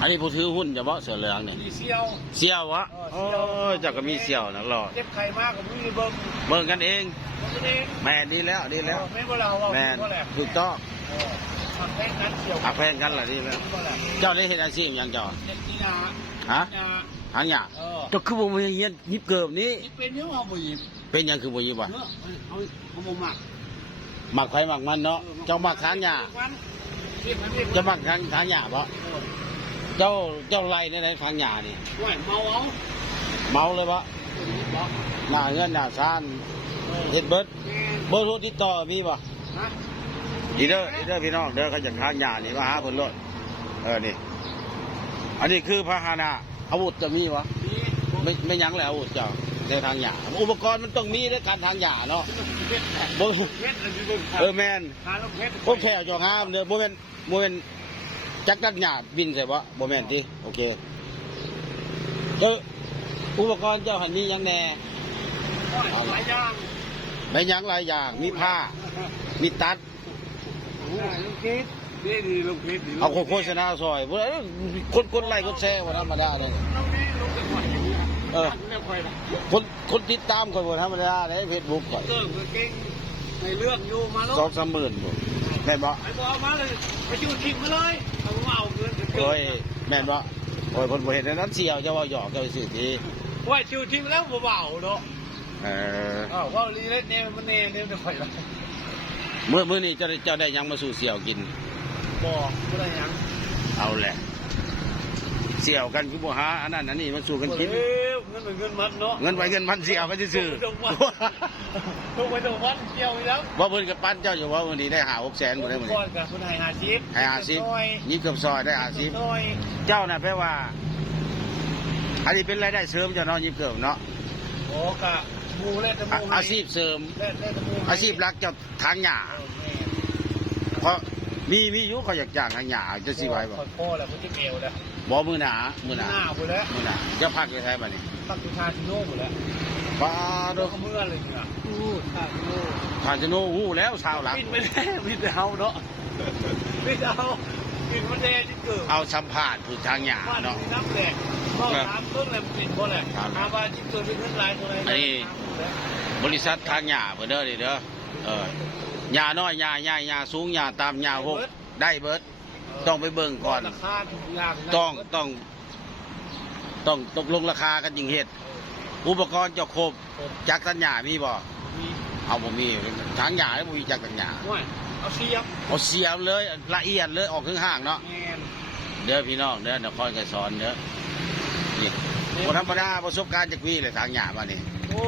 อันนี้ผู้ถือหุ้นจะบ่เสือเหลืองนี่ มีเซี่ยว เสี่ยววะโอ้ยเจ้าก็มีเสี่ยวนักรอ เจ็บไข้มากกับพี่เบิ้ง เบิ่งกันเอง มันเอง แม่ดีแล้วดีแล้ว ไม่ว่าเราเอา แม่น ก็แหละ ถูกต้อง ผักแป้งนั้นเกี่ยว หักแพงกันล่ะดีแล้ว ก็แหละ เจ้าได้เฮ็ดอาชีพหยังเจ้า เจ็บที่นา ฮะ ยา หางหยา เ เจ้าคือบ่มีเฮียนยิบเกิบนี้ นี่เป็นเนื้อเอาไปหยิบ เป็นหยังคือบ่ยิบวะ เนื้อเอามาหมัก หมักไผหมักมันเนาะเจ้าหมักหางหยา เรียกมันเรียก จะหมักหางหยาบ่เจ้าไล่ในหางหยานี่ ไหวเมาเอา เมาเลยบ่หน้าเงินหน้าซานเฮ็ดเบิดเบอร์โทรติดต่อมีบ่ ฮะ อีเด้อพี่น้องเด้อเขาจะหางหยานี่มาหาเพิ่นโลดนี่อันนี้คือพาหนะอาวุธจะมีวะ นี่ ไม่ยั้งแล้วอาวุธเจ้าในทางหยาอุปกรณ์มันต้องมีในการทางหยาเนาะ เพชร บ่ เพชรอะไรดู แม่น หาลูกเพชร พวกแค่จองห้ามเด้อบ่แม่นจักรักหยาบินใส่บ่บ่แม่นติโอเคอุปกรณ์เจ้าหันมีหยังแน่ หลายอย่าง ไม่ยั้งหลายอย่างมีผ้ามีตัด ลูกเพชรนี่ดีลูกเพชรดี เอาโฆษณาซอยบ่ได้คนไลค์คนแชร์บ่ธรรมดาเด้ ลูกนี้ลูกจะไหวอยู่เนี่ยค่อยนะ คนติดตามข่อยบ่ธรรมดาเด้ Facebook ข่อย เกิดเก่งในเรื่องอยู่มาแล้ว 2-3 หมื่นบ่แม่นบ่ ไอ้บอกมาเลยไปอยู่ทีมมาเลยเอาเงิน โอ้ยแม่นบ่โอ้ยเพิ่นบ่เห็นอันนั้นเสียวจะว่าหยอกจะไปซื้อที ว่าชิวทีมแล้วเบาๆเนาะ เออ ว่าลีเล่นเนี่ยมันเนี่ยจะค่อยละ มื้อนี้เจ้าได้หยังมาสู่เสี่ยวกิน บอกไม่ได้ยัง เอาแหละเสี่ยวกันคือบ่หาอันนั้นอันนี้มาสู่กันกิน เงินเป็นเงินมัดเนาะ เงินไว้เงินมันเสี่ยวก็ซื่อ ถูกไปถูกวัดเกี่ยวไปแล้ว ๆว่าเพิ่นก็ปั้นเจ้าอยู่ว่ามื้อนี้ได้5-6แสนบ่ได้มื้อ ก่ นี้ อนกับคนไทย50 ให้50ยิบกับซอยได้ น้อย 50เจ้าน่ะแปลว่า อันนี้เป็นรายได้เสริมเจ้าเนาะยิบเกิบเนาะ โอ้กะมูเล่นตะมู อาชีพเสริม เล่นตะมู อาชีพหลักเจ้าทางหญ้าเพราะมีอยู่เขาอยากจ้างทางหญ้าจะสิไหวบ่ คอยพ่อแล้วมันจะเอวแล้ว บ่มื้อหน้า หน้าไปแล้ว มื้อหน้าจะพักอยู่ไสบัดนี้ ตักตุชาชิโน่หมดแล้ว ป้า โด เด้อ นเมื่อเลยเนี่ยชาชิโน่ คาสิโนฮู้แล้วชาวหลัก ปิดไปแล้วปิดเอาเนาะปิดเอาปิดมันแดงที่เกิด เอาสัมภาษณ์ผู้ทางหญ้า บ้าน เนาะ มีน้ำแดงก็น้ำเพิ่งเลยปิดหมดเลยอาบาจิตตัวเป็นเงินลายตัวไหน บริษัททางหญ้าเพิ่นเด้อนี่เด้อหญ้าน้อยหญ้าใหญ่หญ้าสูงหญ้าต่ำหญ้าหกได้เบิดต้องไปเบิ่งก่อน ราคาทุกอย่าง ต้องตกลงราคากันจริงเฮ็ดอุปกรณ์เจ้าครบจักรตันหญ้ามีบ่ มี เอาบ่มีทางหญ้าแล้วบ่มีจักรตันหญ้า ห่วยเอาเสียบ เอาเสียบเลยละเอียดเลยออกถึงห้างเนาะ แมน เด้อพี่น้องเด้อนครไกรสอนเด้อนี่บ่ธรรมดาประสบการณ์จากปีเลยทางหญ้ามานี่ โอ้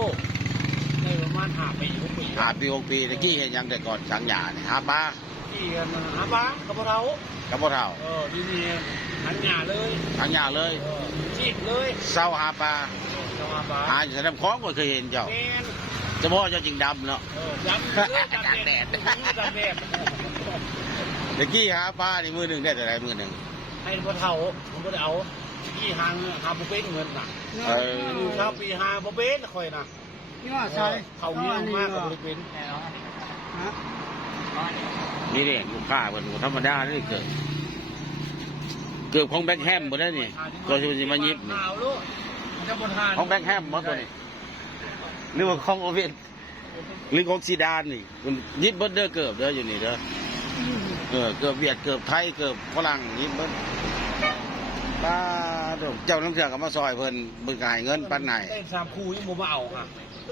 ในประมาณ5 ปี6 ปี 5 ปี 6 ปีตะกี้เฮ็ดหยังแต่ก่อนทางหญ้านี่หาปลา ที่กันหาบ้างกับเรา กับบ่เท่า ดีนี่หันหน้าเลย ทางหญ้าเลย จีบเลย เศร้าหาปลา จะมาบ้า หาอยู่ในน้ำคลองก็เคยเห็นเจ้า แมน เฉพาะเจ้าจริงดำเนาะ ย้ำตากแดดตากแดด ตะกี้หาปลานี่มือหนึ่งได้แต่ไรมือหนึ่ง ให้พ่อเฒ่าผมก็ได้เอาที่หาบุเป็นเงินน่ะ อยู่ชาวปีหาบ่เป็นค่อยน่ะ นี่ว่าใช่ เขาเงี้ยมากกับบริเวณ นี่เนี่ยลูกค้าเป็นธรรมดานี่เกือบของแบงค์แฮมหมดแล้วนี่ก็จะมายิบนี่ ข่าวลูกจะบนทาน ของแบงค์แฮมหมดตัวนี้หรือว่าของโอเว่นหรือของซีดานนี่มันยิบเบิร์เด้อเกือบเด้ออยู่นี่เด้อเกือบเวียดเกือบไทยเกือบฝรั่งยิบเบิร์ดป้าเจ้าน้ำเสือกับมาซอยเพิ่นเบิ่งกายเงินปันไหน ได้3 คู่ยังบ่มาเอาค่ะ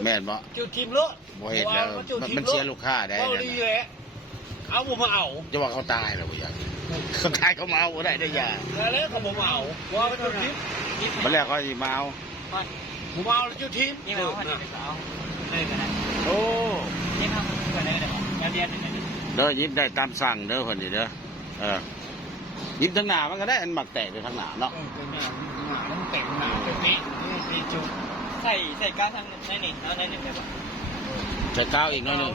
แม่นบ่ จุดทีมเลอะ บ่เห็นแล้วมันเสียลูกค้าได้ เอา นั่น ดี น่ะ แหละเอาบ่มาเอา จะว่าเขาตายแล้วบ่อยากเขาตายเขามาเอาบ่ได้ได้ยา แล้วเขาบ่มาเอาว่าเป็นจุดทีม บัดแล้วเขาสิมาเอา ผมเอาจุดทีม นี่เอาคนนี้ไปเอาเลยกันนะ โอ้ นี่ทำกันได้เลยเรียนเป็นไง เด้อยิบได้ตามสั่งเด้อคนนี้เด้อยิบทั้งหน้ามันก็ได้อันหมักแตกไปทั้งหน้าเนาะ เป็นหน้าต้องแต่งหน้าเป็นนี่จุด ใส่ก้าวทางในนี่เอาในนี่เลยป่ะ จะก้าวอีกน้อยหนึง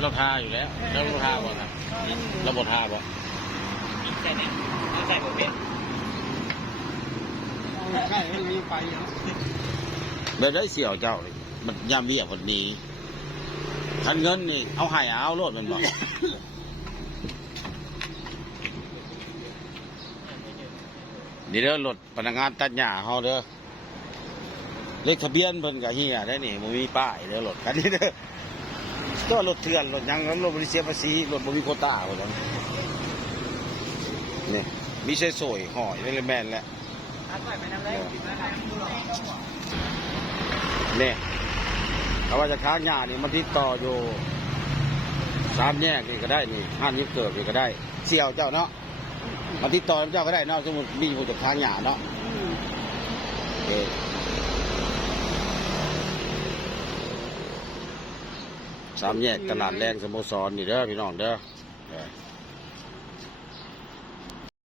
เราทาอยู่แล้วเราทาบ่นะเราบ่ทาบ่ ใส่เนี่ยใส่ผมเป็น ใช่ไม่มีไฟเนาะ เดี๋ยวได้เสี่ยวเจ้าเลยมันยามเบี้ยคนนี้คันเงินนี่เอาให้เอาโลดมันบ่ นี่เด้อรถพนักงานตัดหญ้าเฮาเด้อเลขทะเบียนเพิ่นก็เฮียได้นี่บ่มีป้ายเด้อรถคันนี้เด้อก็รถเถื่อนรถหยังรถบ่ได้เสียภาษีรถบ่มีโควต้าว่าซั่นนี่มีใส่โซ่ห้อยได้เลยแม่นแหละ อัดไว้ไปนำได้ติดมาได้ดูหรอ นี่ถ้าว่าจะค้างหญ้านี่มันติดต่ออยู่3แยกนี่ก็ได้นี่ห้านยิบเกิบนี่ก็ได้เสี่ยวเจ้าเนาะมาติดต่อเจ้าก็ได้เนาะสมมุติมีผู้จะค้างหญ้าเนาะโอเค3แยกตลาดแรงสโมสรนี่เด้อพี่น้องเด้อ